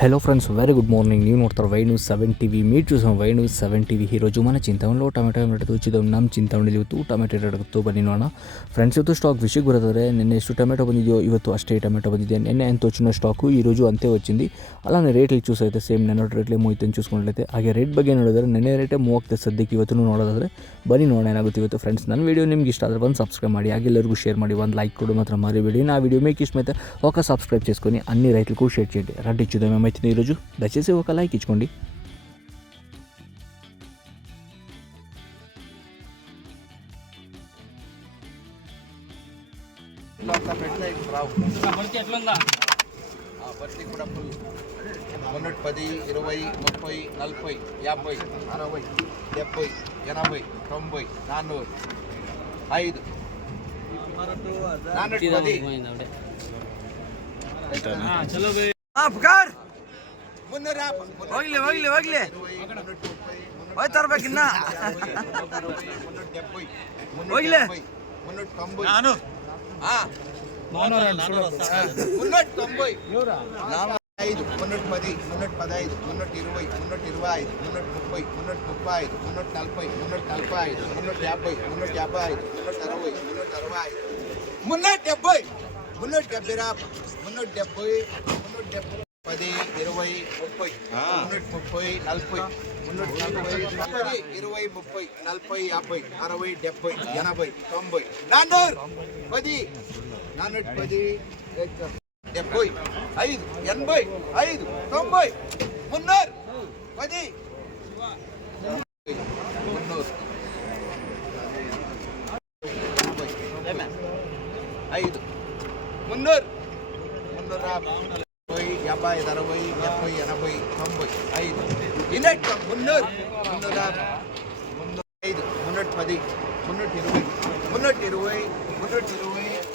Hello friends, very good morning. ನೀವು ನೋಡ್ತಾರೆ Y news 7 TV. మీరు చూసాం వై ನ್ಯೂಸ್ 7 ಟಿವಿ. ఈరోజు మన చింತಾಮಣಿలో ಟೊಮೆಟೊ ರೇಟ್ ತೋರಿಸಿದ್ದು ನಮ್ಮ చింತಾಮಣಿಲಿ ಇವತ್ತು ಟೊಮೆಟೊ ರೇಟ್ ಬನ್ನಿ ನೋಡೋಣ ಫ್ರೆಂಡ್ಸ್. ಇವತ್ತು ಸ್ಟಾಕ್ ವಿಷಯಕ್ಕೆ ಬರೋದಾದ್ರೆ ನಿನ್ನೆ ಎಷ್ಟು ಟೊಮೆಟೊ ಬಂದಿದೆಯೋ ಇವತ್ತು ಅಷ್ಟೇ ಟೊಮೆಟೊ ಬಂದಿದೆ. నిన్ನೆ ఎంత వచ్చిన స్టాకు ఈరోజు అంతే వచ్చింది. అలానే రేట్లు చూసైతే సేమ్ నిన్న రేట్లే ಮೂವತ್ತು చూసుకున్నట్లయితే ಹಾಗೆ ರೇಟ್ ಬಗ್ಗೆ ನೋಡಿದ್ರೆ ನಿನ್ನೆ ರೇಟೇ 30 ಸದ್ಯಕ್ಕೆ ಇವತ್ತು ನೋಡೋದಾದ್ರೆ ಬನ್ನಿ ನೋಡೋಣ ಏನಾಗುತ್ತೆ ಇವತ್ತು. ಫ್ರೆಂಡ್ಸ್, ನನ್ನ ವೀಡಿಯೋ ನಿಮ್ಗೆ ಇಷ್ಟ ಆದರೆ ಬಂದು ಸಬ್ಸ್ಕ್రైಬ್ ಮಾಡಿ, ಹಾಗೆ ಎಲ್ಲರಿಗೂ షేర్ ಮಾಡಿ, ಒಂದು లైక్ కూడా మాత్రం మరివేడి. నా వీడియో మీకు ఇష్టమైతే ఒక సబ్స్క్రైబ్ చేసుకొని అన్ని రైతులకు షేర్ చేయండి. రండి ఇచ్చుదాం ఏమైతుంది ఈరోజు. దయచేసి ఒక లైక్ ఇచ్చుకోండి. మున్నూట 10, 20, 30, 40, 50, 60, 70, 80, 90, 400, 5 ಹೋಗ್ಲಿ ಹೋಯ್ತಾ ಇರ್ಬೇಕಿನ್ನ ಹೋಗ್ಲಿ 390 5, 310, 315, 320, 325, 330, 335, 340, 345, 350, 355, 360, 365, 370, 370, 10, 20, 30, 330, 40, 340, 20, 30, 40, 50, 60, 70, 80, 90, 410, 410, 75, 85, 90, 300, 10, 5, 300, 350, 60, 70, 80, 90, 5, యూనిట్ 300, 350, 310, 320, 320, 320,